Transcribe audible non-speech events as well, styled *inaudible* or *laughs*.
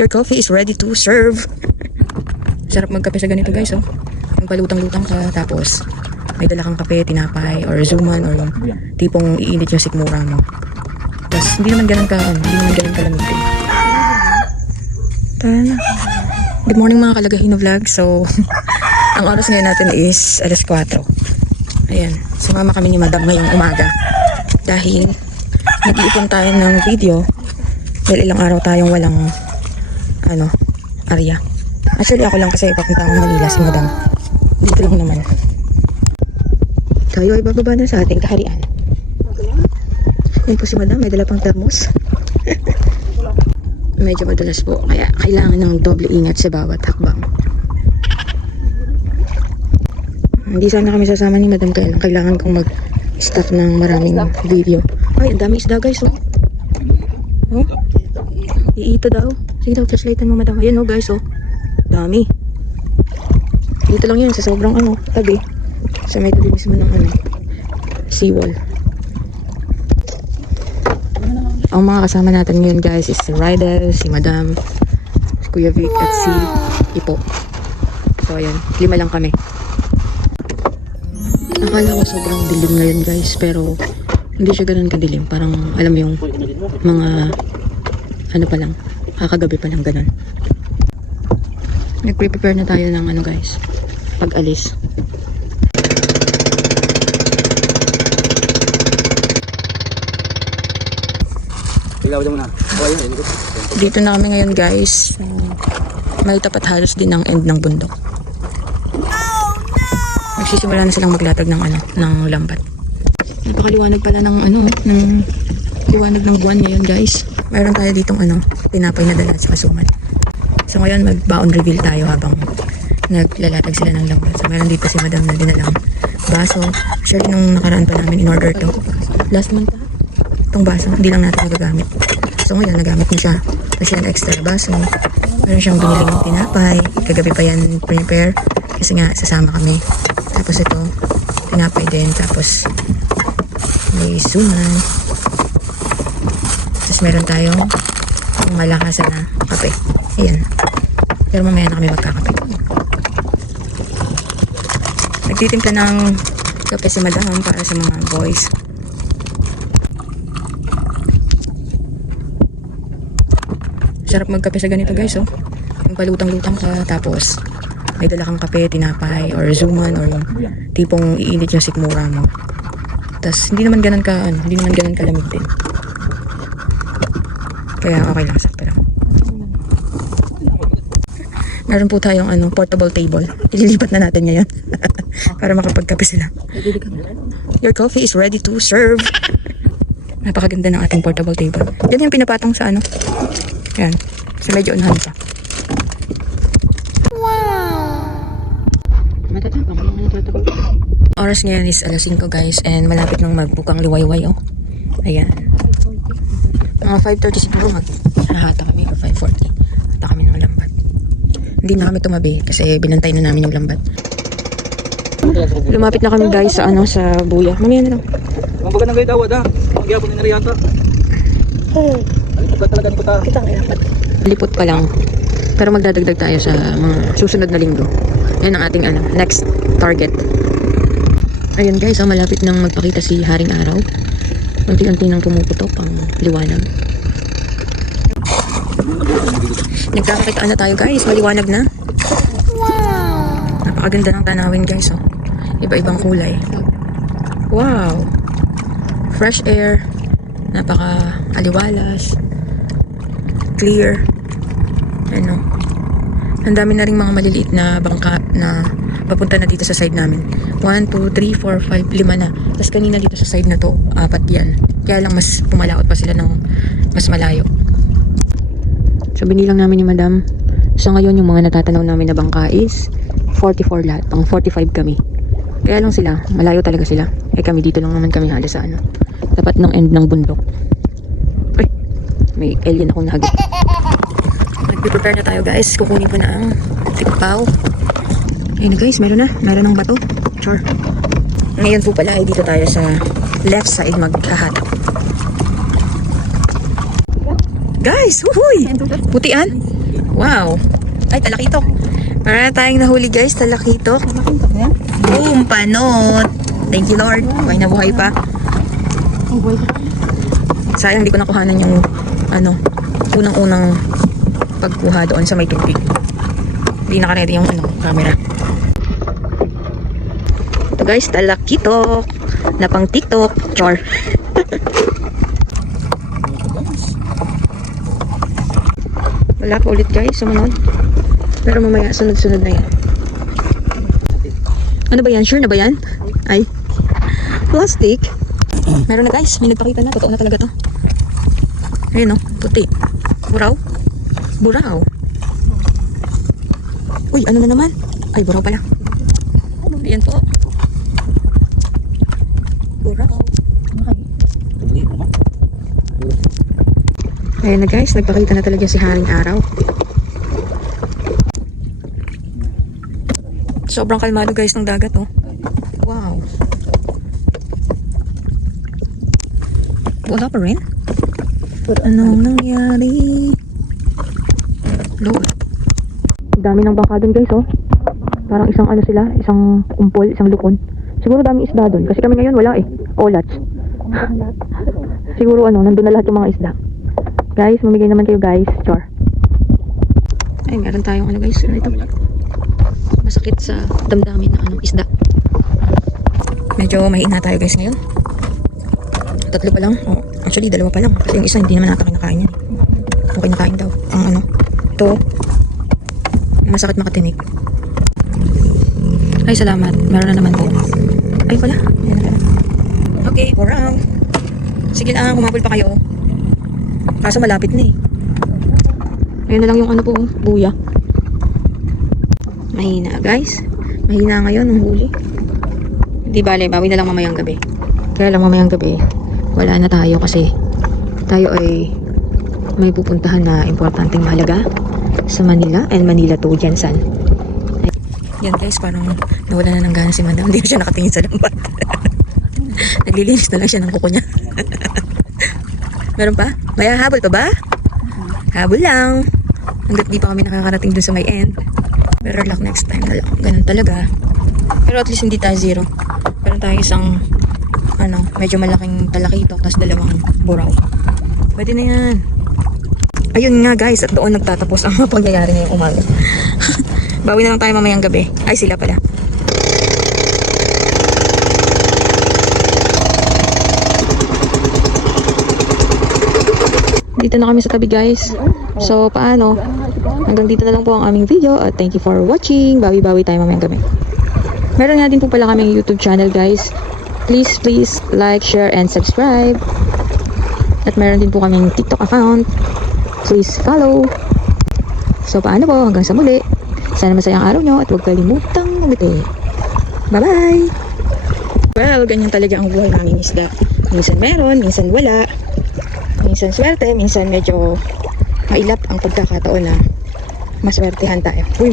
Your coffee is ready to serve. Sarap magkape sa ganito guys, oh. Magpalutang-lutang ka, tapos may dala kang kape, tinapay, or zuman, or yung tipong iinit yung sikmura mo. Tapos hindi naman ganun ka, ano, hindi naman ganun kalamig din. Tara na. Good morning mga kalagahino vlog. So, *laughs* ang oras ngayon natin is alas 4. Ayan. Sumama kami ni Madam ngayong umaga. Dahil nag-iipon tayo ng video. Dahil ilang araw tayong walang ano, area. Actually ako lang kasi papunta akong Manila si Madam. Dito lang naman. Tayo ay bababa na sa ating kaharian. Yan po si Madam, may dala pang thermos. *laughs* Medyo madulas po, kaya kailangan ng doble ingat sa bawat hakbang. Hindi sana kami sasama ni Madam kaya lang kailangan kong mag-stop ng maraming video. Ay, ang dami isda guys, oh. Oh? Iita daw. Sige daw, flashlightan mo Madam. Ayan oh guys, oh. Dami. Dito lang yun, sa sobrang ano, tabi. Sa may tabi mismo ng ano, seawall. Ang mga kasama natin ngayon guys is si Rydel, si Madam, si Kuya Vic at si Ipo. So ayan, lima lang kami. Akala ko sobrang dilim ngayon guys, pero hindi siya ganun kadilim. Parang alam yung mga ano pa lang, kakagabi pa lang ganun. Nag-prepare na tayo ng ano guys, pag alis. Ikaw mo na. Oh. Dito na kami ngayon guys. So, may tapat halos din ang end ng bundok. Nagsisimula na silang maglatag ng ano, ng lambat. Napakaliwanag pala ng ano, ng liwanag ng buwan ngayon guys. Mayroon tayo ditong ano, tinapay na dala sa kasuman. So ngayon mag-baon reveal tayo habang naglalatag sila ng lambat. So meron dito si madam na dinalang baso. Actually nung nakaraan pa namin in order to. Last month ha? Itong baso, hindi lang natin magagamit. So ngayon nagamit niya siya. Kasi yan extra na baso. Meron siyang biniling tinapay. Kagabi pa yan prepare. Kasi nga sasama kami. Tapos ito, tinapay din. Tapos may suman. Meron tayong malakasan na kape. Ayan. Pero mamaya na kami magkakape. Nagtitimpla ng kape si madam para sa mga boys. Sarap magkape sa ganito guys oh. Yung palutang-lutang ka tapos may dala kang kape, tinapay, or zuman, or tipong iinit yung sikmura mo. Tapos hindi naman ganun ka, ano, hindi naman ganun kalamig din. Kaya okay lang, sakto lang. Meron po tayong ano, portable table. Ililipat na natin ngayon. *laughs* Para makapagkape sila. Your coffee is ready to serve. Napakaganda ng ating portable table. Yan yung pinapatong sa ano. Yan. Sa medyo unahan pa. Oras ngayon is alas 5 guys and malapit nang magbukang liwayway oh. Ayan. Mga 5.30 siguro mag hahata kami or 5.40. Hata kami ng lambat. Hindi na kami tumabi kasi binantay na namin yung lambat. Lumapit na kami guys sa ano sa buya. Mamaya na lang. Ang baga ng gaya dawad ha. Po ni Narianta. Oh, Ay, pagka talaga ni ko ta. kita nga Lipot pa lang. Pero magdadagdag tayo sa mga susunod na linggo. Yan ang ating ano, next target. Ayun guys, oh, malapit nang magpakita si Haring Araw. Unti-unti nang pumuputok ang liwanag. Nagkakakitaan na tayo guys, maliwanag na. Wow! Napakaganda ng tanawin guys, oh. Iba-ibang kulay. Wow! Fresh air. Napaka aliwalas. Clear. Ano. Ang dami na rin mga maliliit na bangka na papunta na dito sa side namin. 1, 2, 3, 4, 5, 5 na. Tapos kanina dito sa side na to, apat yan. Kaya lang mas pumalaot pa sila ng mas malayo. So binilang namin ni madam. So ngayon yung mga natatanaw namin na bangka is 44 lahat. Pang 45 kami. Kaya lang sila, malayo talaga sila. Eh kami dito lang naman kami halos sa ano. Tapat ng end ng bundok. Ay, may alien akong nahagip. Nag-prepare na tayo guys. Kukunin ko na ang tikpaw. Ayun guys, meron na. Meron ng bato. Sure. Ngayon po pala ay dito tayo sa left side maghahatap. Guys, huhuy! Putian? Wow! Ay, talakitok. Para tayong nahuli guys, talakitok. Boom! Panot! Thank you Lord. Buhay na buhay pa. Sayang di ko nakuhanan yung ano, unang-unang pagkuha doon sa may tubig. Hindi naka-ready yung ano, camera. Ito guys, talakitok. Na pang TikTok. Char. *laughs* Wala pa ulit guys, sumunod. Pero mamaya, sunod-sunod na yan. Ano ba yan? Sure na ba yan? Ay. Plastic. *clears throat* Meron na guys, may nagpakita na. Totoo na talaga to. Ayun o, puti. Buraw. Buraw. Uy, ano na naman? Ay, buraw pala. Ayan po. Buraw. Ayan na guys, nagpakita na talaga si Haring Araw. Sobrang kalmado guys ng dagat oh. Wow. Wala pa rin? Anong nangyari? Dami ng bangka dun guys oh. Parang isang ano sila, isang kumpol, isang lukon. Siguro daming isda dun. Kasi kami ngayon wala eh. Olats. *laughs* Siguro ano, nandun na lahat yung mga isda. Guys, mamigay naman kayo guys. Char. Ay, meron tayong ano guys. Ano ito? Masakit sa damdamin na ano, isda. Medyo mahina tayo guys ngayon. Tatlo pa lang. Oh, actually, dalawa pa lang. Kasi yung isa hindi naman nata kinakain yan. O kinakain daw. Ang ano, ito. Masakit makatinig. Ay, salamat. Meron na naman po. Ay, wala. Okay, round. Sige na, kumapul pa kayo. Kaso malapit na eh. Ayun na lang yung ano po, buya. Mahina guys. Mahina ngayon ang huli. Di bale, bawi na lang mamayang gabi. Kaya lang mamayang gabi, wala na tayo kasi tayo ay may pupuntahan na importanteng mahalaga sa Manila and Manila to Jensen. Yan guys, parang nawala na ng gana si Madam. Hindi na siya nakatingin sa lambat. *laughs* Naglilinis na lang siya ng kuko niya. *laughs* Meron pa? May habol pa ba? Habol lang. Hanggat di pa kami nakakarating dun sa may end. Pero luck next time na lang. Ganun talaga. Pero at least hindi tayo zero. Meron tayo isang ano, medyo malaking talakitok tapos dalawang buraw. Pwede na yan. Ayun nga guys, at doon nagtatapos ang mga *laughs* pangyayari ngayong umaga. *laughs* Bawi na lang tayo mamayang gabi. Ay, sila pala. Dito na kami sa tabi guys. So, paano? Hanggang dito na lang po ang aming video at thank you for watching. Bawi-bawi tayo mamayang gabi. Meron nga din po pala kaming YouTube channel guys. Please, please like, share, and subscribe. At meron din po kaming TikTok account. Please follow. So, paano po? Hanggang sa muli. Sana masayang araw nyo at huwag kalimutang umiti. Bye-bye! Well, ganyan talaga ang buhay namin isda. Minsan meron, minsan wala. Minsan swerte, minsan medyo mailap ang pagkakataon na maswertehan tayo. Uy,